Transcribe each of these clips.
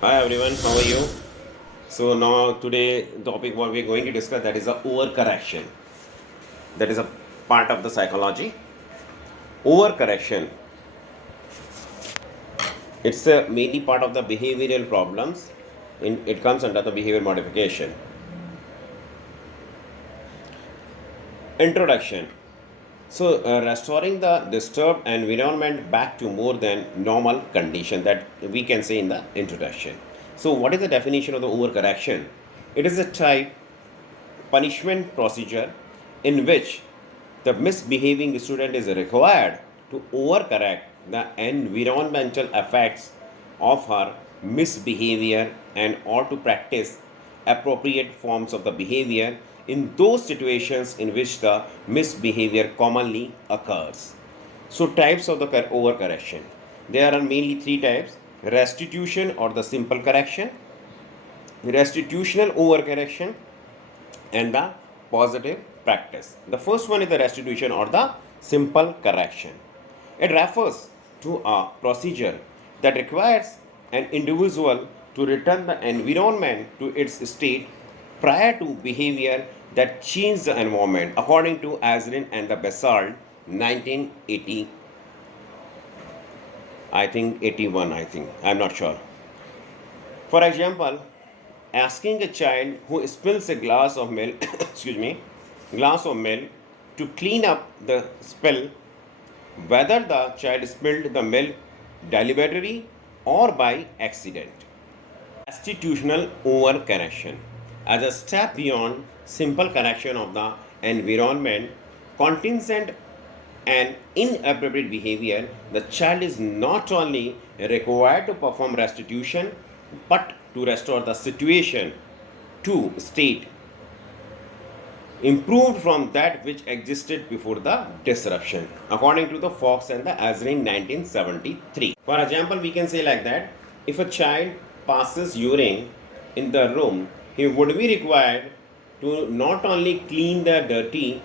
Hi everyone, how are you? So now today topic what we are going to discuss, that is the overcorrection. That is a part of the psychology. Overcorrection. It's a mainly part of the behavioral problems. It comes under the behavior modification. Introduction. So restoring the disturbed environment back to more than normal condition, that we can say in the introduction. So what is the definition of the overcorrection? It is a type punishment procedure in which the misbehaving student is required to overcorrect the environmental effects of her misbehavior and or to practice appropriate forms of the behavior in those situations in which the misbehavior commonly occurs. So types of the overcorrection. There are mainly three types: restitution or the simple correction, restitutional overcorrection, and the positive practice. The first one is the restitution or the simple correction. It refers to a procedure that requires an individual to return the environment to its state prior to behavior that changed the environment, according to Azrin and the Basalt, 1980, I think 81, I'm not sure. For example, asking a child who spills a glass of milk, excuse me, glass of milk to clean up the spill, whether the child spilled the milk deliberately or by accident. Constitutional overcorrection. As a step beyond simple correction of the environment, contingent and inappropriate behavior, the child is not only required to perform restitution but to restore the situation to state improved from that which existed before the disruption, according to the Fox and the Azrin, 1973. For example, we can say like that: if a child passes urine in the room, he would be required to not only clean the dirty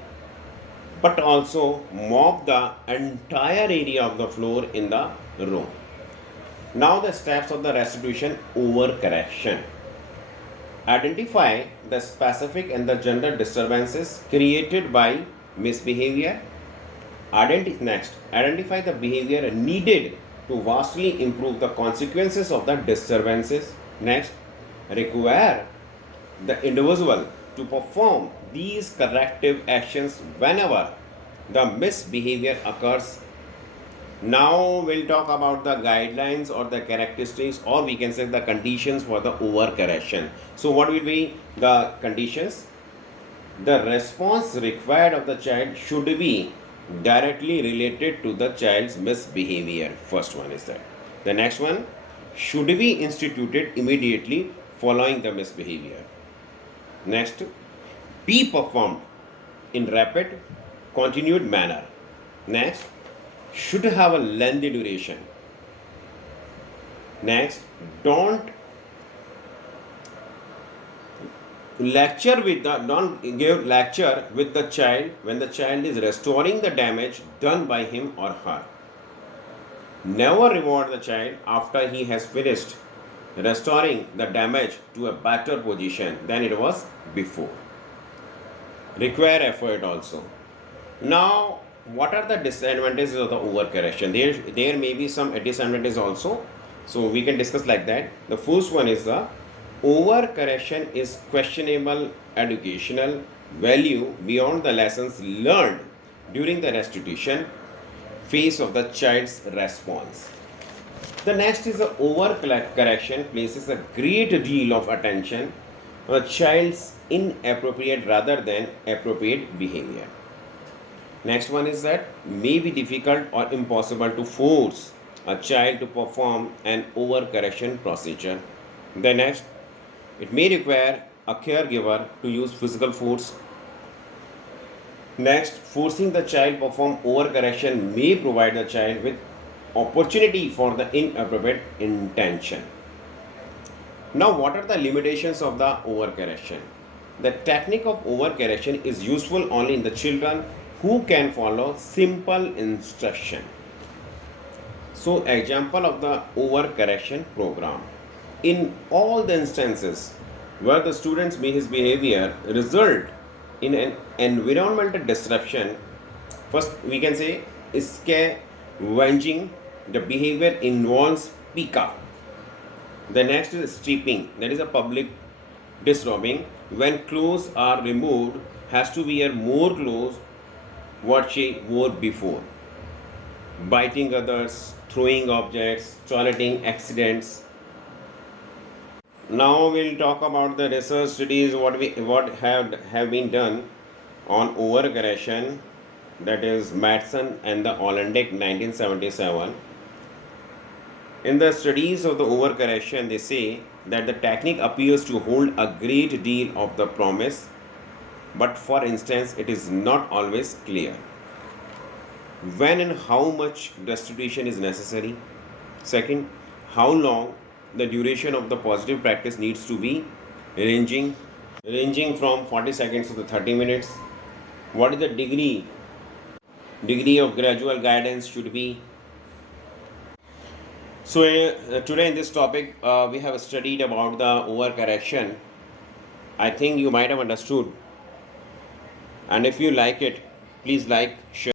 but also mop the entire area of the floor in the room. Now the steps of the restitution overcorrection. Identify the specific and the gender disturbances created by misbehavior. Next, identify the behavior needed to vastly improve the consequences of the disturbances. Next, require the individual to perform these corrective actions whenever the misbehavior occurs. Now we'll talk about the guidelines or the characteristics, or we can say the conditions for the overcorrection. So what will be the conditions? The response required of the child should be directly related to the child's misbehavior. First one is that. The next one, should be instituted immediately following the misbehavior. Next, be performed in rapid, continued manner. Next, should have a lengthy duration. Next, don't don't give lecture with the child when the child is restoring the damage done by him or her. Never reward the child after he has finished restoring the damage to a better position than it was before. Require effort also. Now, what are the disadvantages of the overcorrection? There may be some disadvantages also. So we can discuss like that. The first one is the overcorrection is questionable educational value beyond the lessons learned during the restitution phase of the child's response. The next is the overcorrection places a great deal of attention on a child's inappropriate rather than appropriate behavior. Next one is that may be difficult or impossible to force a child to perform an overcorrection procedure. The next, it may require a caregiver to use physical force. Next, forcing the child perform overcorrection may provide the child with opportunity for the inappropriate intention. Now, what are the limitations of the overcorrection? The technique of overcorrection is useful only in the children who can follow simple instruction. So, example of the overcorrection program. in all the instances where the student's his behavior result in an environmental disruption, first we can say iske venging, the behavior involves pika. The next is stripping, that is a public disrobing. When clothes are removed, has to wear more clothes what she wore before. Biting others, throwing objects, toileting accidents. Now we'll talk about the research studies what have been done on overaggression. That is Madsen and the Ollendick 1977. In the studies of the overcorrection, they say that the technique appears to hold a great deal of the promise, but for instance, it is not always clear when and how much restitution is necessary. Second, how long the duration of the positive practice needs to be, ranging ranging from 40 seconds to the 30 minutes. What is the degree of gradual guidance should be. So today in this topic, we have studied about the overcorrection. I think you might have understood, and if you like it, please like, share.